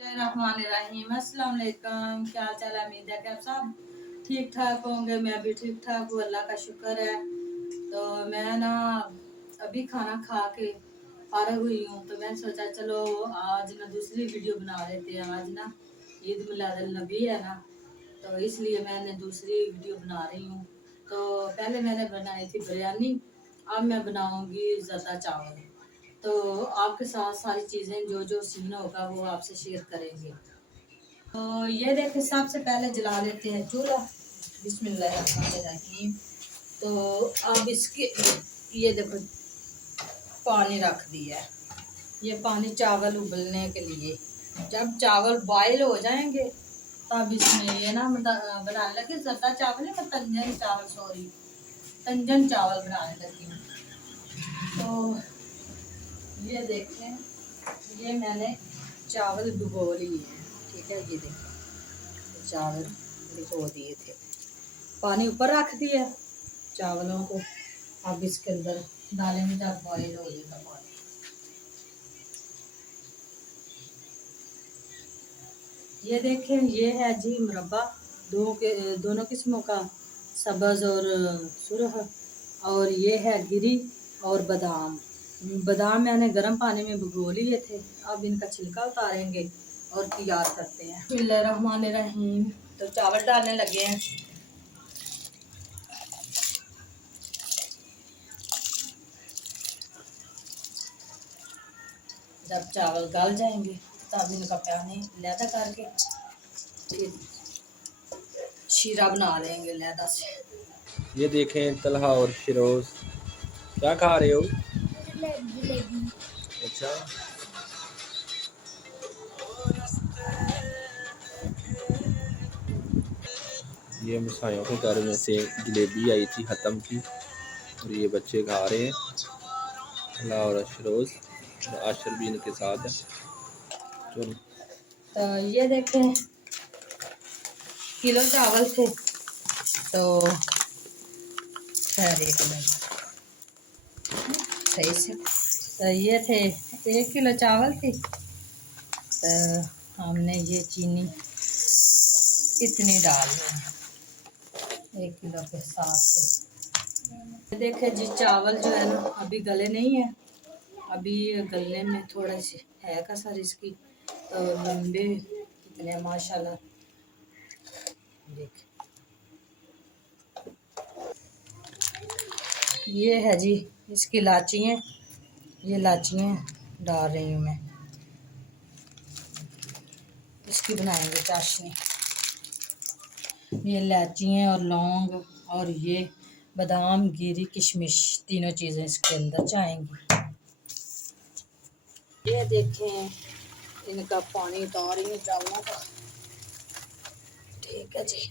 रहीम अस्सलाम वालेकुम। क्या हाल चाल है? उम्मीद है कि आप सब ठीक ठाक होंगे। मैं भी ठीक ठाक हूँ, अल्लाह का शुक्र है। तो मैं ना अभी खाना खा के फारग हुई हूँ, तो मैंने सोचा चलो आज ना दूसरी वीडियो बना लेते हैं। आज ना ईद मिलाद नबी है ना, तो इसलिए मैंने दूसरी वीडियो बना रही हूँ। तो पहले मैंने बनाई थी बिरयानी, अब मैं बनाऊँगी ज़रदा चावल। तो आपके साथ सारी चीज़ें जो जो सीखना होगा वो आपसे शेयर करेंगे। तो ये देखिए, सबसे पहले जला लेते हैं चूल्हा। बिस्मिल्लाहिर्रहमानिर्रहीम। तो अब इसके ये देखो पानी रख दिया है। ये पानी चावल उबलने के लिए। जब चावल बॉयल हो जाएंगे तब इसमें ये ना बनाने लगे ज़रदा चावल है, मैं तंजन चावल, सॉरी तंजन चावल बनाने लगी हूँ। तो ये देखें, ये मैंने चावल भिगो लिए हैं, ठीक है। ये देखो चावल भिगो दिए थे, पानी ऊपर रख दिया चावलों को। अब इसके अंदर डालेंगे जब बॉयल हो जाएगा पानी। ये देखें, ये है जी मुरब्बा, दोनों किस्मों का, सब्ज़ और सुरख। और ये है गिरी और बादाम। बादाम मैंने गर्म पानी में भिगो लिए थे, अब इनका छिलका उतारेंगे और तैयार करते हैं। बिस्मिल्लाहिर्रहमानिर्रहीम। तो चावल डालने लगे हैं। जब चावल गल जाएंगे तब इनका पानी लैदा करके फिर शीरा बना लेंगे लैदा से। ये देखें तलहा और फिरोज क्या खा रहे हो? जलेबी। अच्छा, ये मिसाइयों के घर में से जलेबी आई थी ख़त्म की और ये बच्चे खा रहे हैं। तलहा और फिरोज, आशर भी इनके साथ है। चलो, तो ये देखें, किलो चावल थे तो ठहरे सही से। तो ये थे 1 किलो चावल थी, तो हमने ये चीनी इतनी डाल दी 1 किलो के हिसाब से। देखे जी, चावल जो है ना अभी गले नहीं है, अभी गलने में थोड़ा सी है कसर इसकी। तो लंबे कितने माशाल्लाह, देख। ये है जी इसकी लाचियाँ, ये लाचियाँ डाल रही हूँ मैं, इसकी बनाएंगे चाशनी। ये इलायचियाँ और लौंग और ये बादाम, गिरी, किशमिश, तीनों चीज़ें इसके अंदर जाएंगी। ये देखें, इनका पानी उतार रही हूँ चावलों का, ठीक है जी।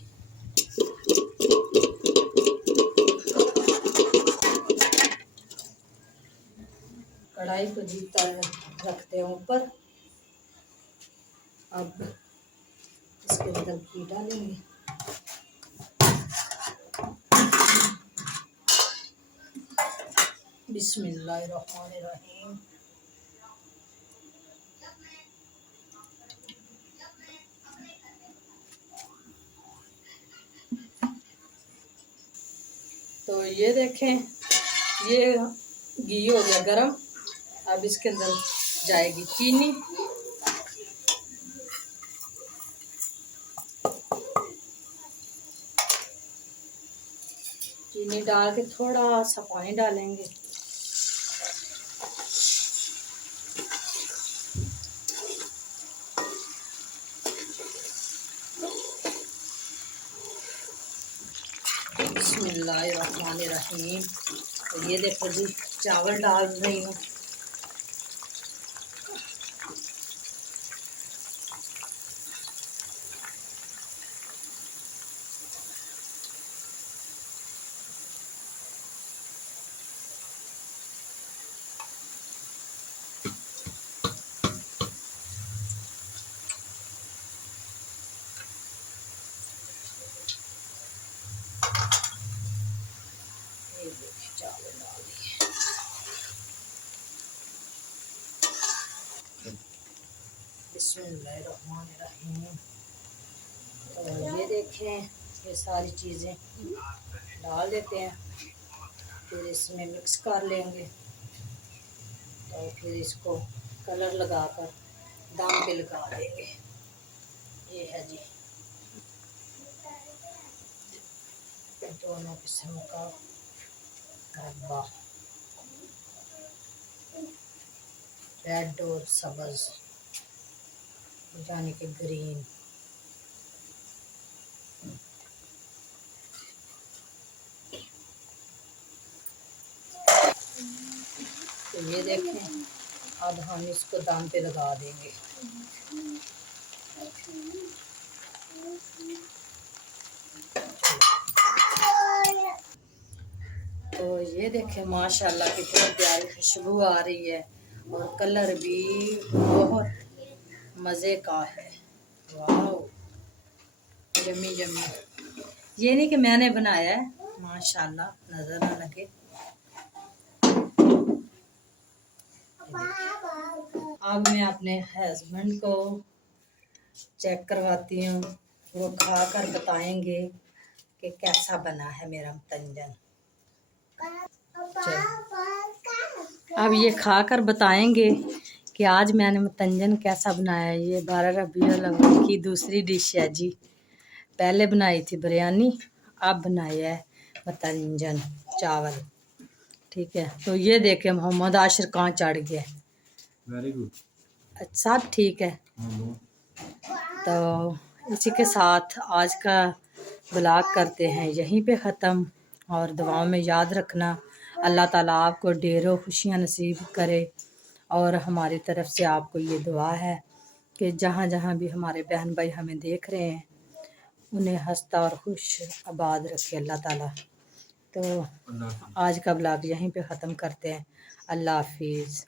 कढ़ाई को जीता रखते हैं ऊपर। अब इसके अंदर घी डालेंगे। बिस्मिल्लाहिर्रहमानिर्रहीम। तो ये देखें, ये घी हो गया गरम। अब इसके अंदर जाएगी चीनी, चीनी डाल के थोड़ा सा पानी डालेंगे। बिस्मिल्लाहिर्रहमानिर्रहीम। तो ये देखो जी, चावल डाल रही हूँ। ये देखिए चावल डाल दिए। बिस्मिल्लाहिर्रहमानिर्रहीम। तो ये देखें, ये सारी चीज़ें डाल देते हैं, फिर इसमें मिक्स कर लेंगे। तो फिर इसको कलर लगाकर दम पे लगा देंगे। ये है जी दोनों किस्म का मुरब्बा, रेड और सब्ज़ यानी कि ग्रीन। तो ये देखें, अब हम इसको दम पे लगा देंगे। तो ये देखें माशाल्लाह कितनी प्यारी खुशबू आ रही है और कलर भी बहुत मज़े का है। वाह, यम्मी यम्मी। ये नहीं कि मैंने बनाया है, माशाल्लाह, नज़र ना लगे। अब मैं अपने हस्बैंड को चेक करवाती हूँ, वो खा कर बताएंगे कि कैसा बना है मेरा मतंजन। अब ये खा कर बताएंगे कि आज मैंने मतंजन कैसा बनाया है। ये 12 रबीउल अव्वल की दूसरी डिश है जी। पहले बनाई थी बिरयानी, अब बनाया है मतंजन चावल। ठीक है, तो ये देखे मोहम्मद आशिर कहाँ चढ़ गया। Very good. सब ठीक है। तो इसी के साथ आज का ब्लॉग करते हैं यहीं पे ख़त्म, और दुआओं में याद रखना। अल्लाह ताला आपको ढेरों खुशियाँ नसीब करे, और हमारी तरफ से आपको ये दुआ है कि जहाँ जहाँ भी हमारे बहन भाई हमें देख रहे हैं, उन्हें हंसता और खुश आबाद रखे अल्लाह ताला। तो आज का ब्लॉग यहीं पे ख़त्म करते हैं। अल्लाह हाफिज़।